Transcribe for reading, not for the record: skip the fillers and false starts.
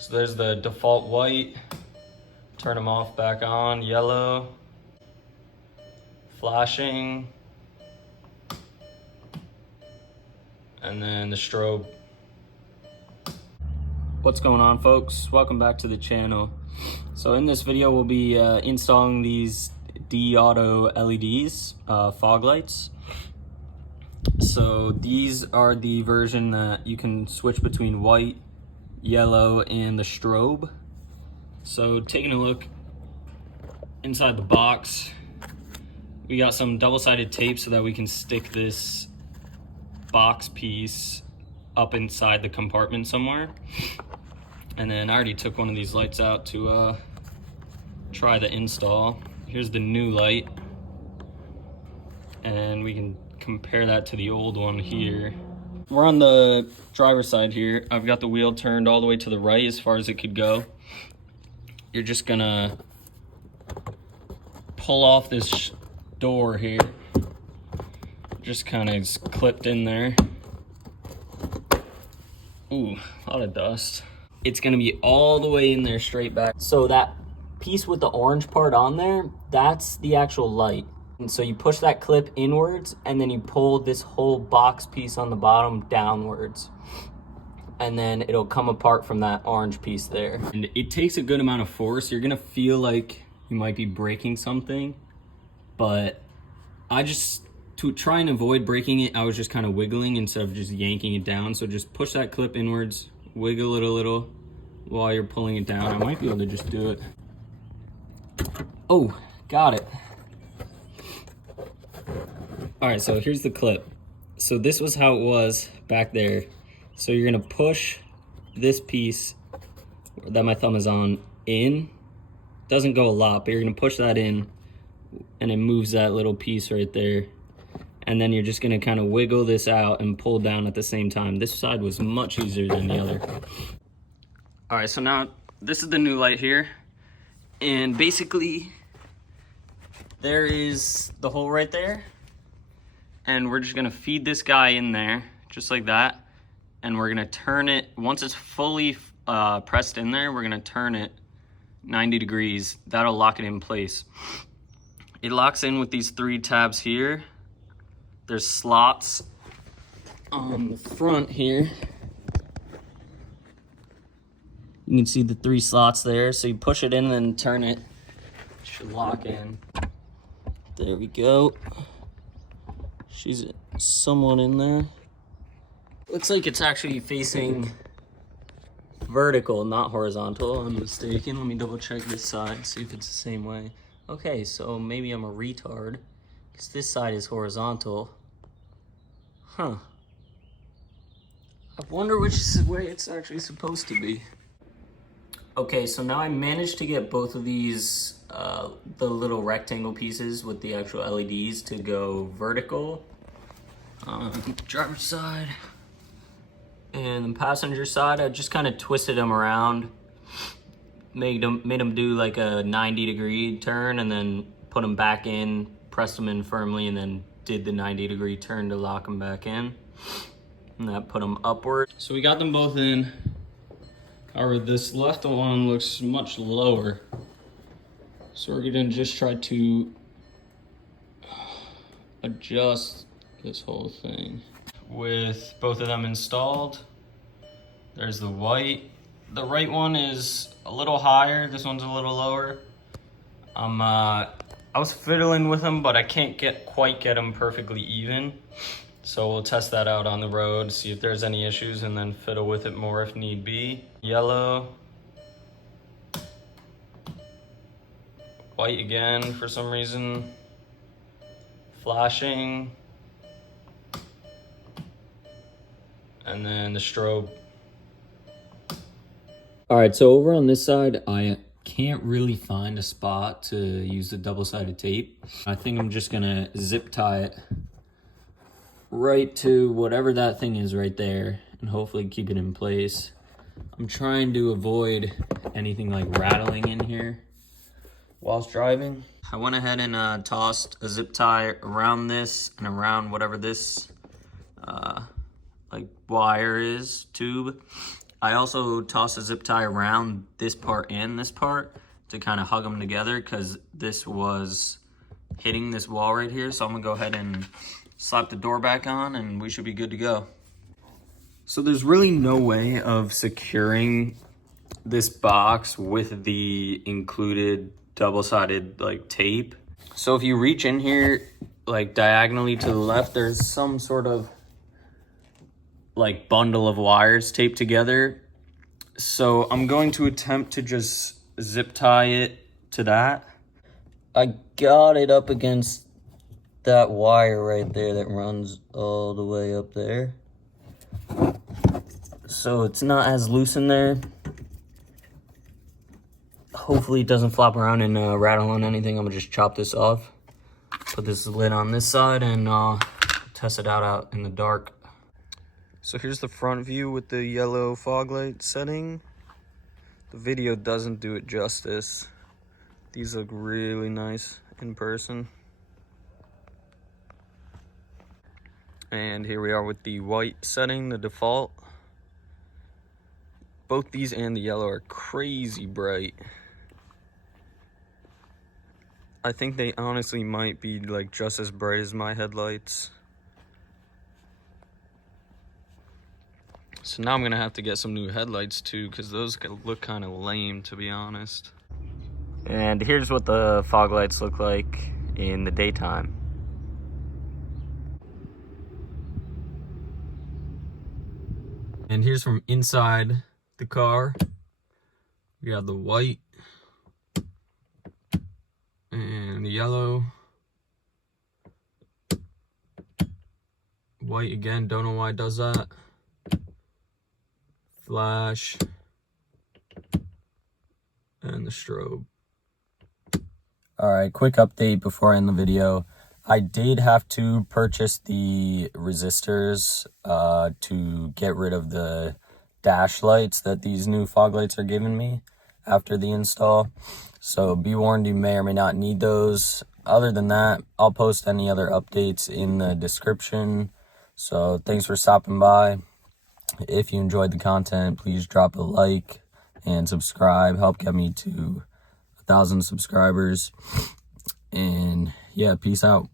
So there's the default white, turn them off, back on, yellow, flashing, and then the strobe. What's going on, folks? Welcome back to the channel. So in this video, we'll be installing these DeAutoLEDs, fog lights. So these are the version that you can switch between white, yellow, and the strobe. So taking a look inside the box, we got some double-sided tape so that we can stick this box piece up inside the compartment somewhere. And then I already took one of these lights out to try the install. Here's the new light, and we can compare that to the old one here. We're on the driver's side here. I've got the wheel turned all the way to the right as far as it could go. You're just gonna pull off this door here. Just kind of clipped in there. Ooh, a lot of dust. It's gonna be all the way in there straight back. So that piece with the orange part on there, that's the actual light. And so you push that clip inwards and then you pull this whole box piece on the bottom downwards. And then it'll come apart from that orange piece there. And it takes a good amount of force. You're gonna feel like you might be breaking something, but to try and avoid breaking it, I was just kind of wiggling instead of just yanking it down. So just push that clip inwards, wiggle it a little while you're pulling it down. I might be able to just do it. Oh, got it. All right, so here's the clip. So this was how it was back there. So you're gonna push this piece that my thumb is on in. Doesn't go a lot, but you're gonna push that in and it moves that little piece right there. And then you're just gonna kind of wiggle this out and pull down at the same time. This side was much easier than the other. All right, so now this is the new light here. And basically, there is the hole right there. And we're just gonna feed this guy in there, just like that. And we're gonna turn it, once it's fully pressed in there, we're gonna turn it 90 degrees. That'll lock it in place. It locks in with these 3 tabs here. There's slots on the front here. You can see the 3 slots there. So you push it in and then turn it. It should lock in. There we go. She's somewhat in there. Looks like it's actually facing vertical, not horizontal. I'm mistaken. Let me double check this side, see if it's the same way. Okay, so maybe I'm a retard, because this side is horizontal. Huh. I wonder which way it's actually supposed to be. Okay, so now I managed to get both of these, the little rectangle pieces with the actual LEDs to go vertical. Driver's side. And the passenger side, I just kind of twisted them around. Made them do like a 90-degree turn and then put them back in, pressed them in firmly, and then did the 90-degree turn to lock them back in. And that put them upward. So we got them both in. However, this left one looks much lower. So we're gonna just try to adjust this whole thing. With both of them installed, there's the white. The right one is a little higher, this one's a little lower. I was fiddling with them, but I can't quite get them perfectly even. So we'll test that out on the road, see if there's any issues, and then fiddle with it more if need be. Yellow. White again for some reason. Flashing. And then the strobe. All right, so over on this side, I can't really find a spot to use the double-sided tape. I think I'm just gonna zip tie it right to whatever that thing is right there and hopefully keep it in place. I'm trying to avoid anything like rattling in here whilst driving. I went ahead and tossed a zip tie around this and around whatever this like wire is, tube, I also tossed a zip tie around this part and this part to kind of hug them together because this was hitting this wall right here. So I'm gonna go ahead and slap the door back on and we should be good to go. So there's really no way of securing this box with the included double-sided like tape. So if you reach in here like diagonally to the left, there's some sort of like bundle of wires taped together. So I'm going to attempt to just zip tie it to that. I got it up against that wire right there that runs all the way up there. So it's not as loose in there. Hopefully it doesn't flop around and rattle on anything. I'm gonna just chop this off. Put this lid on this side and test it out in the dark. So here's the front view with the yellow fog light setting. The video doesn't do it justice. These look really nice in person. And here we are with the white setting, the default. Both these and the yellow are crazy bright. I think they honestly might be like just as bright as my headlights. So now I'm gonna have to get some new headlights too, because those look kind of lame, to be honest. And here's what the fog lights look like in the daytime. And here's from inside the car. We have the white and the yellow. White again, don't know why it does that. Flash. And the strobe. Alright, quick update before I end the video. I did have to purchase the resistors to get rid of the dash lights that these new fog lights are giving me after the install. So be warned, you may or may not need those. Other than that, I'll post any other updates in the description. So thanks for stopping by. If you enjoyed the content, please drop a like and subscribe. Help get me to 1,000 subscribers. And yeah, peace out.